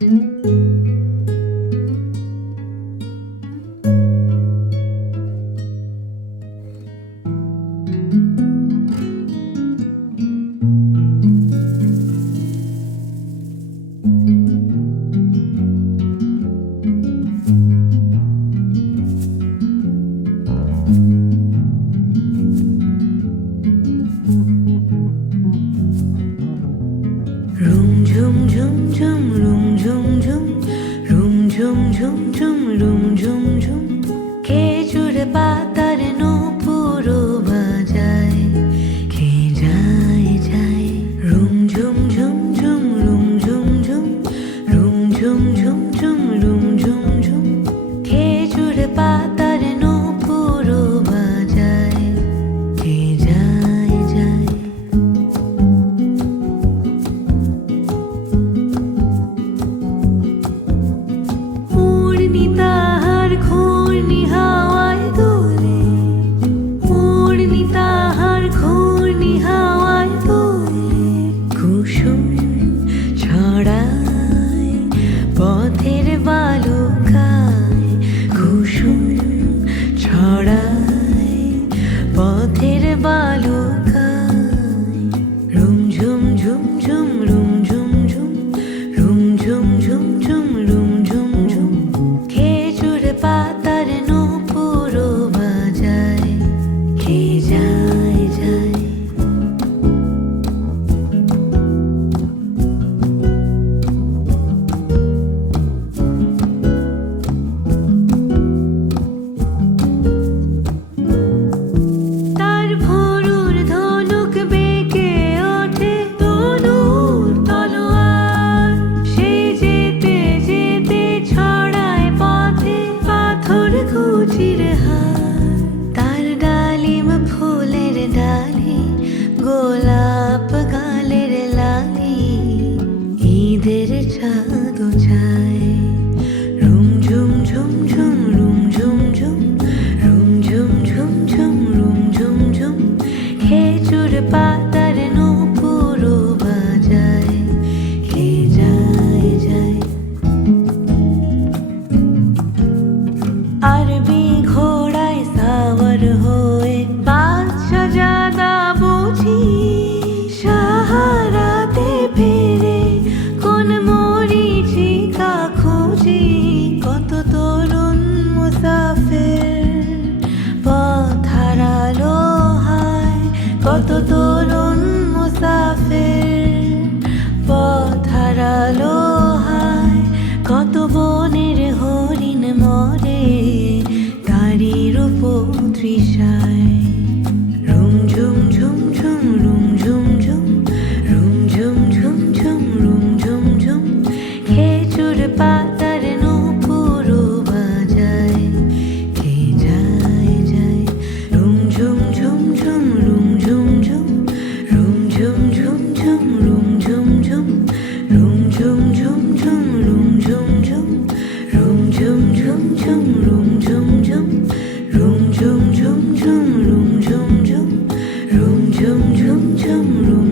Room zoom zoom zoom, room zoom zoom, room zoom zoom zoom, room zoom zoom. খেজুর পাতার নূপুরও বাজায়, কে যায় যায়। রুম ঝুম ঝুম ঝুম, রুম ঝুম ঝুম, room ঝুম ঝুম ঝুম, room ঝুম ঝুম। খেজুর পাতার নূপুরও বাজায়, কে যায় যায়। তাহার ঘূর্ণি হাওয়ায় দোলে, উড়নি তাহার ঘূর্ণি হাওয়ায় দোলে। কুসুম ছড়ায় পথের বালুকায়, কুসুম ছড়ায় পথের বালুকায়। রুম ঝুম ঝুম ঝুম, রুম ঝুম ঝুম, রুম ঝুম ঝুম ঝুম, রুম ঝুম ঝুম। খেজুর পাতার নূপুরও বাজায়, কে যায় যায়। তার ভোরুর ধনুক বেঁকে ওঠে তনুর তলোয়ার, সে যেতে যেতে ছড়ায় পথে পাথর কুচির হার। তার ডালিম ফুলের ডালি, গোলাপ গালের লালি, ঈদের চাঁদ চায়। রুম ঝুম ঝুম ঝুম, রুম ঝুম ঝুম, রুম ঝুম ঝুম ঝুম, রুম ঝুম ঝুম। খেজুর পাতার নূপুরও বাজায়, কে যায় যায়। আরবি ঘোড়ায় সাওয়ার হয়ে বাদশা জাদা বুঝি সাহারাতে ফেরে, কোন মরীচিকা খুঁজি। কত তরুণ মুসাফির পথ হারালো হায়, কত তরুণ মুসাফির পথ হারালো হায়। কত বনের হরিণ মরে তারই রূপ তৃষায়। রুম ঝুম ঝুম ঝুম, রুম ঝুম ঝুম, রুম ঝুম ঝুম ঝুম, রুম ঝুম ঝুম। খেজুর পাতার নূপুরও বাজায়, কে যায় যায়। রুম ঝুম ঝুম ঝুম, রুম ঝুম ঝুম, রুম ঝুম ঝুম ঝুম, রুম ঝুম ঝুম, রুম ঝুম ঝুম ঝুম, রুম ঝুম ঝুম, রুম ঝুম ঝুম ঝুম, রুম ঝুম ঝুম, রুম ঝুম ঝুম ঝুম, রুম ঝুম ঝুম, রুম ঝুম ঝুম ঝুম, রুম